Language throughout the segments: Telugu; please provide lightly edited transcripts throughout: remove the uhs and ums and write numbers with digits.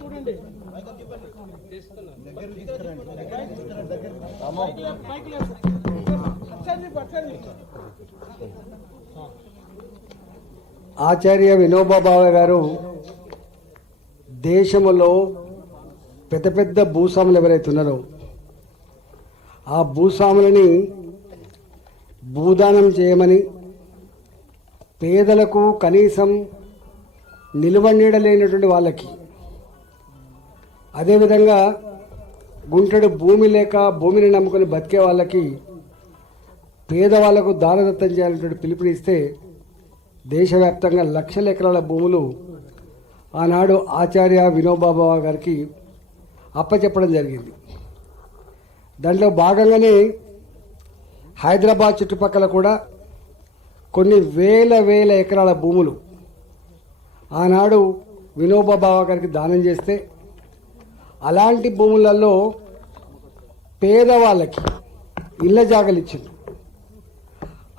చూడండి ఆచార్య వినోబా భావే గారు దేశంలో పెద్ద పెద్ద భూస్వాములు ఎవరైతే ఉన్నారో ఆ భూస్వాములని భూదానం చేయమని, పేదలకు కనీసం నిలువ నీడలేనటువంటి వాళ్ళకి, అదేవిధంగా గుంటెడు భూమి లేక భూమిని నమ్ముకొని బతికే వాళ్ళకి, పేదవాళ్లకు దానదత్తం చేయాలనేటువంటి పిలుపునిస్తే దేశవ్యాప్తంగా లక్షల ఎకరాల భూములు ఆనాడు ఆచార్య వినోబా భావే గారికి అప్పచెప్పడం జరిగింది. దాంట్లో భాగంగానే హైదరాబాద్ చుట్టుపక్కల కూడా కొన్ని వేల ఎకరాల భూములు ఆనాడు వినోబా భావే గారికి దానం చేస్తే, అలాంటి భూములలో పేదవాళ్ళకి ఇళ్ళ జాగలు ఇచ్చింది.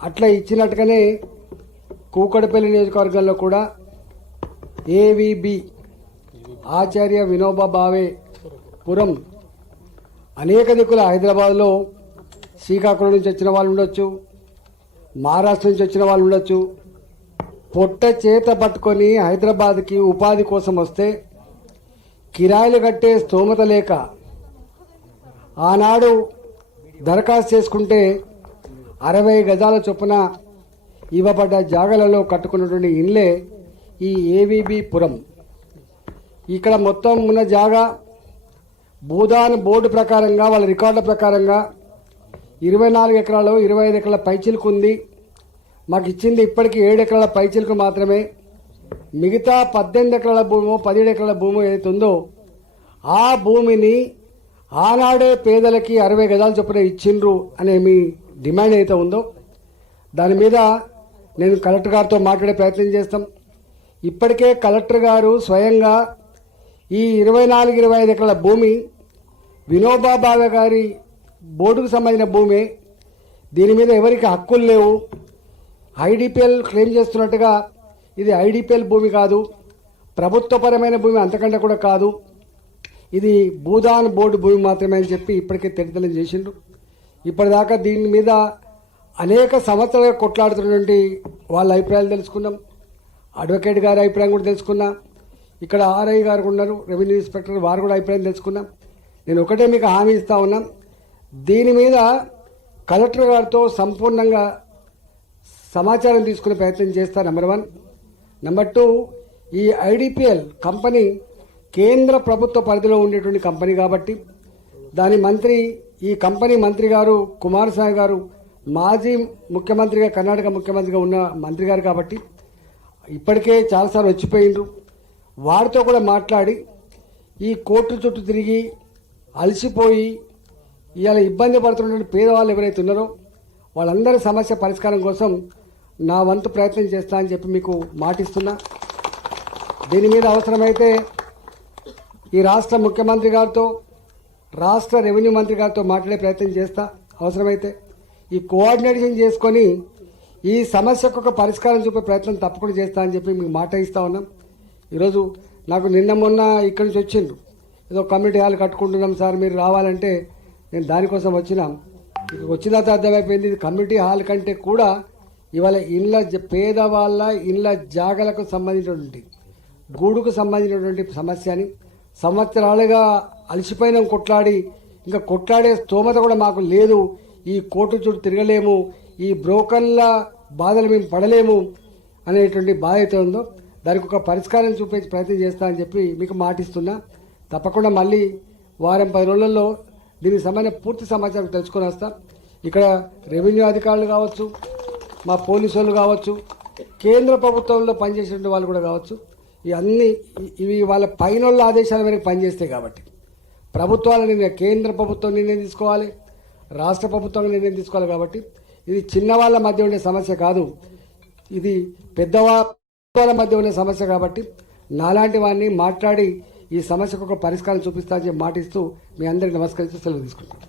అట్లా ఇచ్చినట్టుగానే కూకట్పల్లి నియోజకవర్గంలో కూడా ఏవీబీ ఆచార్య వినోబా భావే పురం అనేక దిక్కుల, హైదరాబాద్లో శ్రీకాకుళం నుంచి వచ్చిన వాళ్ళు ఉండొచ్చు, మహారాష్ట్ర నుంచి వచ్చిన వాళ్ళు ఉండొచ్చు, పొట్ట చేత పట్టుకొని హైదరాబాద్కి ఉపాధి కోసం వస్తే కిరాయిలు కట్టే స్తోమత లేక ఆనాడు దరఖాస్తు చేసుకుంటే 60 గజాల చొప్పున ఇవ్వబడ్డ జాగలలో కట్టుకున్నటువంటి ఇళ్ళే ఈ ఏవీబీ పురం. ఇక్కడ మొత్తం ఉన్న జాగా భూదాన్ బోర్డు ప్రకారంగా, వాళ్ళ రికార్డుల ప్రకారంగా 24 ఎకరాలు 25 ఎకరాల పైచిలుకు ఉంది. మాకు ఇచ్చింది ఇప్పటికీ 7 ఎకరాల పైచిలుకు మాత్రమే. మిగతా 18 ఎకరాల భూమో 17 ఎకరాల భూమో ఏదైతే ఉందో ఆ భూమిని ఆనాడే పేదలకి 60 గజాలు చొప్పున ఇచ్చిండ్రు అనే మీ డిమాండ్ ఏదైతే ఉందో దాని మీద నేను కలెక్టర్ గారితో మాట్లాడే ప్రయత్నం చేస్తాం. ఇప్పటికే కలెక్టర్ గారు స్వయంగా ఈ 24-25 ఎకరాల భూమి వినోబా భావే గారి బోర్డుకు సంబంధించిన భూమి, దీని మీద ఎవరికి హక్కులు లేవు, ఐడిపిఎల్ క్లెయిమ్ చేస్తున్నట్టుగా ఇది ఐడిపిఎల్ భూమి కాదు, ప్రభుత్వపరమైన భూమి అంతకంటే కూడా కాదు, ఇది భూదాన్ బోర్డు భూమి మాత్రమే అని చెప్పి ఇప్పటికే తెరితలం చేసిండ్రు. ఇప్పటిదాకా దీని మీద అనేక సంవత్సరాలుగా కొట్లాడుతున్నటువంటి వాళ్ళ అభిప్రాయాలు తెలుసుకున్నాం, అడ్వకేట్ గారి అభిప్రాయం కూడా తెలుసుకున్నాం, ఇక్కడ ఆర్ఐ గారు ఉన్నారు, రెవెన్యూ ఇన్స్పెక్టర్, వారు కూడా అభిప్రాయం తెలుసుకున్నాం. నేను ఒకటే మీకు హామీ ఇస్తా ఉన్నాం, దీని మీద కలెక్టర్ గారితో సంపూర్ణంగా సమాచారం తీసుకునే ప్రయత్నం చేస్తా. నెంబర్ 1. నెంబర్ 2, ఈ ఐడిపిఎల్ కంపెనీ కేంద్ర ప్రభుత్వ పరిధిలో ఉండేటువంటి కంపెనీ కాబట్టి దాని మంత్రి, ఈ కంపెనీ మంత్రి గారు కుమారస్వామి గారు మాజీ ముఖ్యమంత్రిగా, కర్ణాటక ముఖ్యమంత్రిగా ఉన్న మంత్రి గారు కాబట్టి ఇప్పటికే చాలాసార్లు వచ్చిపోయిండ్రు. వారితో కూడా మాట్లాడి ఈ కోర్టు చుట్టూ తిరిగి అలసిపోయి ఇవాళ ఇబ్బంది పడుతున్నటువంటి పేదవాళ్ళు ఎవరైతే ఉన్నారో వాళ్ళందరి సమస్య పరిష్కారం కోసం నా వంతు ప్రయత్నం చేస్తా అని చెప్పి మీకు మాటిస్తున్నా. దీని మీద అవసరమైతే ఈ రాష్ట్ర ముఖ్యమంత్రి గారితో, రాష్ట్ర రెవెన్యూ మంత్రి గారితో మాట్లాడే ప్రయత్నం చేస్తా. అవసరమైతే ఈ కోఆర్డినేషన్ చేసుకొని ఈ సమస్యకు ఒక పరిష్కారం చూపే ప్రయత్నం తప్పకుండా చేస్తా అని చెప్పి మీకు మాట ఇస్తా ఉన్నాం. ఈరోజు నాకు నిన్న మొన్న ఇక్కడి నుంచి వచ్చిండ్రు, ఏదో కమ్యూనిటీ హాల్ కట్టుకుంటున్నాం సార్ మీరు రావాలంటే నేను దానికోసం వచ్చినా. వచ్చిన తర్వాత అర్థమైపోయింది ఇది కమ్యూనిటీ హాల్ కంటే కూడా ఇవాళ పేదవాళ్ళ ఇళ్ళ జాగలకు సంబంధించినటువంటి, గూడుకు సంబంధించినటువంటి సమస్య అని సంవత్సరాలుగా అలసిపోయిన కొట్లాడి ఇంకా కొట్లాడే స్తోమత కూడా మాకు లేదు, ఈ కోర్టు చుట్టూ తిరగలేము, ఈ బ్రోకర్ల బాధలు మేము పడలేము అనేటువంటి బాధ్యత ఉందో దానికి ఒక పరిష్కారం చూపించే ప్రయత్నం చేస్తా అని చెప్పి మీకు మాటిస్తున్నా. తప్పకుండా మళ్ళీ వారం 10 రోజులలో దీనికి సంబంధించిన పూర్తి సమాచారం తెలుసుకొని వస్తా. ఇక్కడ రెవెన్యూ అధికారులు కావచ్చు, మా పోలీసు వాళ్ళు కావచ్చు, కేంద్ర ప్రభుత్వంలో పనిచేసిన వాళ్ళు కూడా కావచ్చు, ఇవి వాళ్ళ పైన వాళ్ళ ఆదేశాల మేరకు పనిచేస్తాయి కాబట్టి ప్రభుత్వాల నిర్ణయం, కేంద్ర ప్రభుత్వం నిర్ణయం తీసుకోవాలి, రాష్ట్ర ప్రభుత్వం నిర్ణయం తీసుకోవాలి. కాబట్టి ఇది చిన్నవాళ్ళ మధ్య ఉండే సమస్య కాదు, ఇది పెద్దవాళ్ళ మధ్య ఉండే సమస్య. కాబట్టి నాలాంటి వాడిని మాట్లాడి ఈ సమస్యకు ఒక పరిష్కారం చూపిస్తా అని మాటిస్తూ మీ అందరికీ నమస్కరిస్తూ సెలవు తీసుకుంటాను.